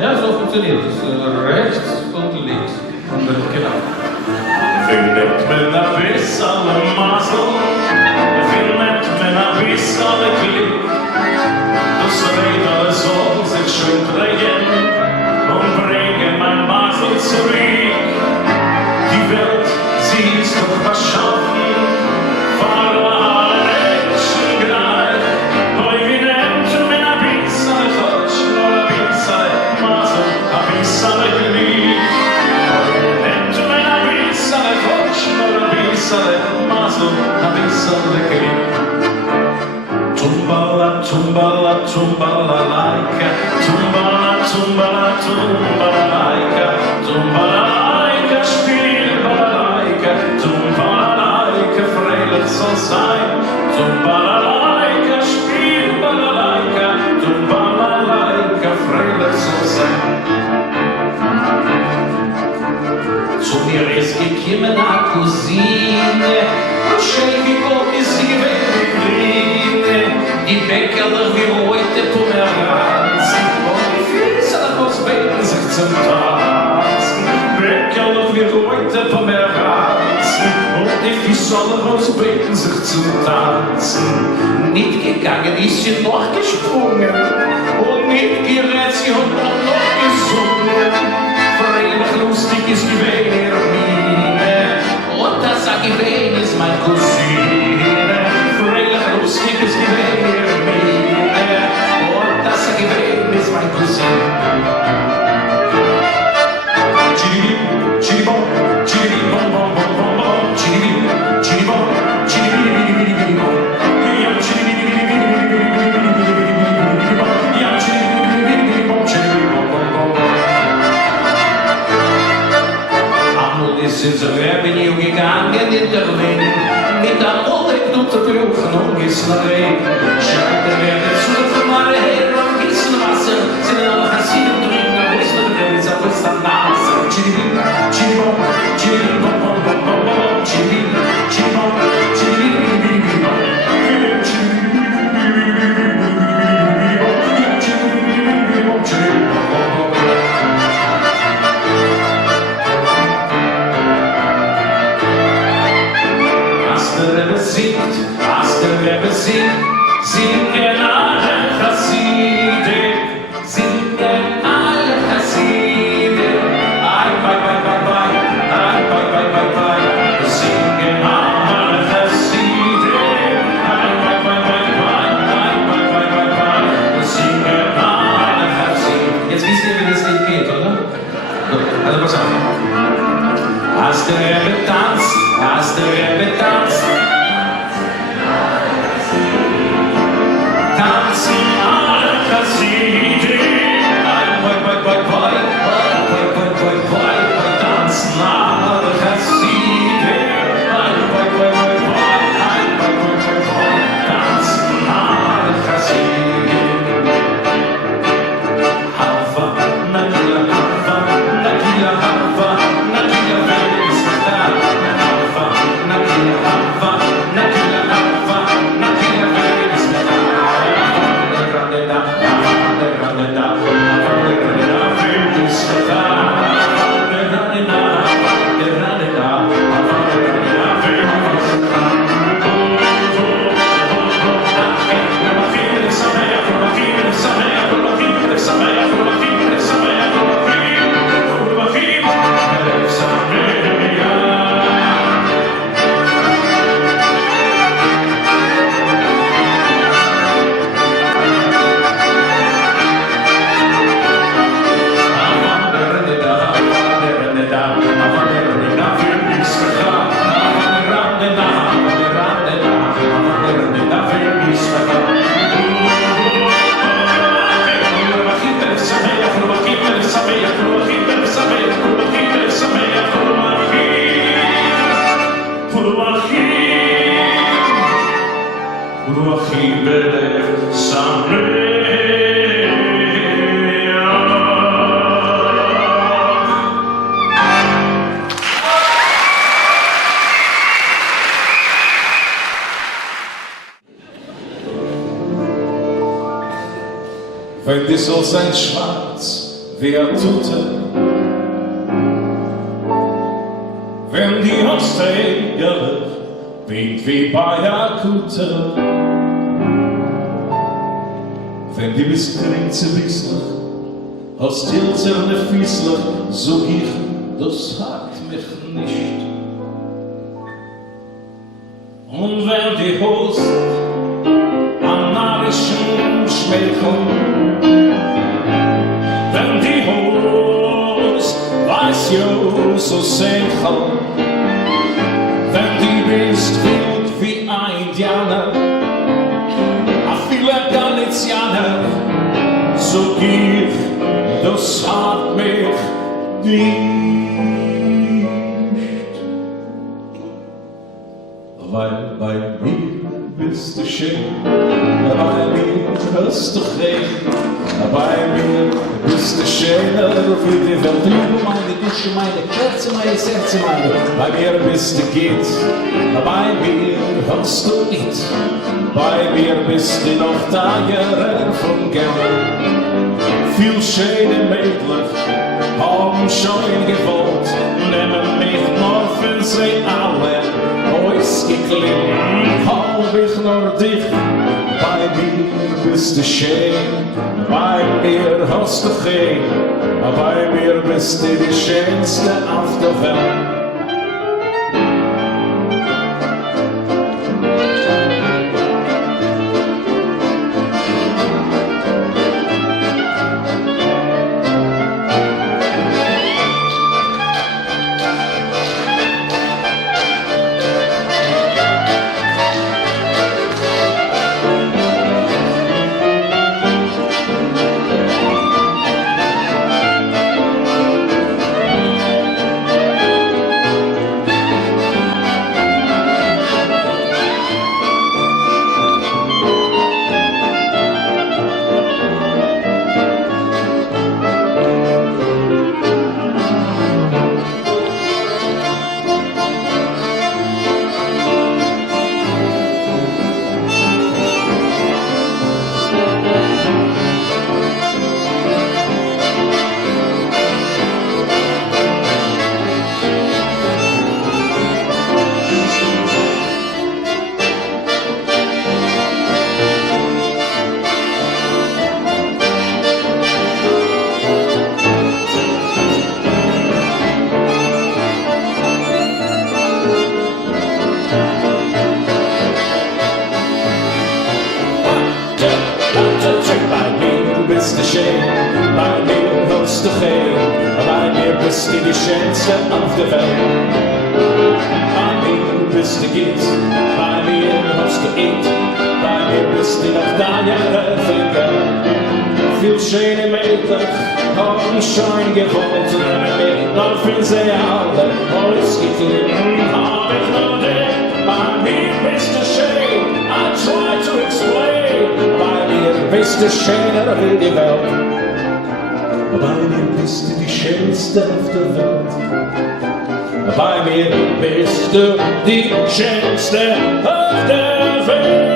Ja, so funktioniert es. Rechts und links. Genau. Findet men a viss alle masel, findet men a viss alle klick. Das reit alle Sorgen sich schön drehen und bringen mein Masel zurück. Die Welt, sie ist doch verschaffen, vor allen Menschen gleich. Hoi wie nehmt men a viss alle Deutsch, nur a viss alle Masel, a viss alle klick. Masel, a bissale Krieg. Tumbala, tumbala, tumbala, laika. Tumbala, tumbala, tumbala, laika. Tumbala, laika, spiel, balalaika. Tumbala, laika, freilich soll sein. Tumbala, laika, spiel, balalaika. Tumbala, laika, freilich soll sein. Zu mir ist gekommen a Cousine, und schön wie Gott ist sie gewählt Grine. Die Bäckerler wie heute Pomeranzen, und die Füße daraus beten sich zum Tanzen. Bäckerler wie heute Pomeranzen, und die Füße daraus beten sich zum Tanzen. Nicht gegangen ist sie noch gesprungen, und nicht gerät sie und noch gesungen. Freilich lustig ist gewesen ihre Miene, und das gewesen ist mein Cousine. Freilich lustig ist gewesen ihre Miene, und das gewesen ist mein Cousine. Chiribim, chiribom, chiribim, bom, bom, bom, bom, bom. Chiribim, chiribom, chiribim, bom. Yam chiribim, yam chiribim, bom, chiribim, bom, bom, bom, bom. Ist ins Revenue gegangen in der Wind, mit der Moleknute Brüchen und Gießnerei. Scheint der Werde zu von meiner Herren und Gießenwasser, sind alle Chassiden drüben, wo ist der Grenze, wo ist der Nase? Chiribim, chiribom, chiribim, bom, bom, bom, bom, bom, chiribim, chiribom, chiribim, chiribim, singen alle Chassiden, singen alle Chassiden. Ai, bye, bye, bye, bye, ai, bye, bye, bye, bye. Singen alle Chassiden, ai, bye, bye, bye, bye, ai, bye, bye, bye, bye. Singen alle Chassiden. Jetzt wisst ihr, wie das Lied geht, oder? Gut, also pass auf. Als der Rebbe tanzt, als der Rebbe tanzt, tanzen alle Chassiden. Ai, boi, boi, boi, boi, boi, boi, boi, boi, boi, tanzen alle Chassiden. Ai, boi, boi, boi, boi, ai, boi, boi, boi, boi, tanzen alle Chassiden. Hava, Nagila, Hava, Nagila, Hava, Nagila, Verismata. Hava, Nagila, Hava, Nagila, Hava, Nagila, Verismata. Wenn die soll sein schwarz, wer tut wenn die Australier weht wie bei Akute. Wenn die bist klingt zu Wiesler, hast Tilzerne Fiesler, sag ich, das hakt mich nicht. Und wenn die Host an narischen Schmeichel, wenn die Host weiß jo so seichel, wenn die bist wild wie ein Indianer, a viele Galizianer, so ich, das hat mich nicht. Weil bei mir bist du schön, bei mir hast du rein, bei mir bist du schöner wie die Welt. Liebe meine Dusche, meine Kerze, meine Herze, meine, bei mir bist du geht, bei mir hast du nicht, bei mir bist du noch Tage von Geld. Viel schöne Mädchen haben schon gewollt, nehmen mich nur für sie alle ausgeklingt. Hab ich nur dich, bei mir bist du schön, bei mir hast du kein, bei mir bist du die schönste auf der Welt. Bist du schöner wie die Welt, bei mir bist du die schönste auf der Welt, bei mir bist du die schönste auf der Welt.